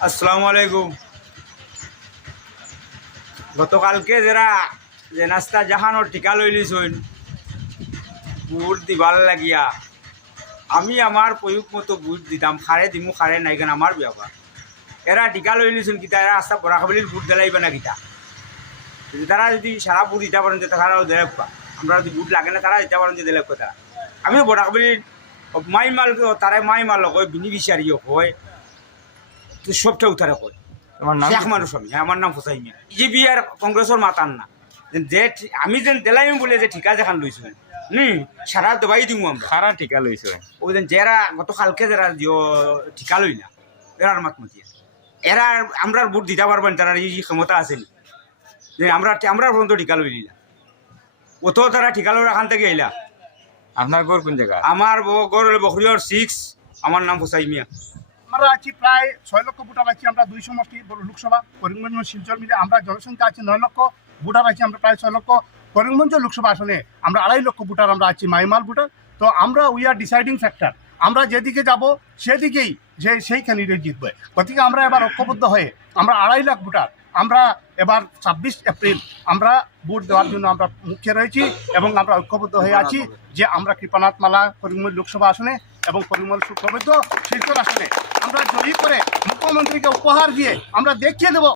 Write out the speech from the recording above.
আসসালামু আলাইকুম। গতকালকে যারা যে নাস্তা জাহানোর টিকা লইলিছইন বুট দিবার লাগিয়া। আমি আমার প্রয়োগ মতো বুট দিতাম খারে দিমু খারে নাই কেন আমার ব্যাপার এরা টিকা লইলিছুন কিতা এরা আস্তা পড়া খাবলির বুট দিলাইবে না কিতা। যদি তারা যদি সারা বুট দিতে পারেন যে তারাও দেখ আমরা যদি বুট লাগে না তারা দিতে পারেন যে দিলে তারা আমিও বড়া খাবলির মাই মাল তারা মাই মাল হয় বিনিফিশিয়ারিও হয়। তো সবটা উঠারে কয়। তোমার নাম? শেখ মানুষ আমি আমার নাম হোসাই মিয়া বিজেপি আর কংগ্রেসের মাতান না। যে আমি যেন দেলাইম বলে যে ঠিকা দেখান লইছো হুম সারা দবাই দিমু আমরা। খারা টিকা লইছে ওই যে যারা গত কালকে যারা ঠিকা লইলা এরার মাত মতি এরা আমরা ভোট দিতে পারবেন তারা এই ক্ষমতা আছে যে আমরা আমরা পর্যন্ত ঠিকা লই নিলা। অত তারা ঠিকা লই এখান থেকে এলা আপনার ঘর কোন জায়গা? আমার ব- গড় বকরিয়র সিক্স আমার নাম হোসাই মিয়া। আমরা আছি প্রায় ছয় লক্ষ ভোটার আছি, আমরা দুই সমষ্টি লোকসভা, করিমগঞ্জ শিলচর মিলে আমরা জনসংখ্যা আছি নয় লক্ষ ভোটার আছি, আমরা প্রায় ছয় লক্ষ। করিমগঞ্জ লোকসভা আসনে আমরা আড়াই লক্ষ ভোটার আমরা আছি, মাইমাল ভোটার। তো আমরা উই আর ডিসাইডিং ফ্যাক্টর আমরা যেদিকে যাব, সেদিকেই যে সেই ক্যান্ডিডেট জিতবে। গতিকে আমরা এবার ঐক্যবদ্ধ হয়ে আমরা আড়াই লাখ ভোটার। আমরা এবার ছাব্বিশ এপ্রিল আমরা ভোট দেওয়ার জন্য আমরা মুখ্য রয়েছি এবং আমরা ঐক্যবদ্ধ হয়ে আছি যে আমরা কৃপানাথ মালা করিমগঞ্জ লোকসভা আসনে এবং পরিমল সুপ্রবৃদ্ধ শীর্ষ আসনে আমরা জয়ী করে মুখ্যমন্ত্রীকে উপহার দিয়ে আমরা দেখিয়ে দেবো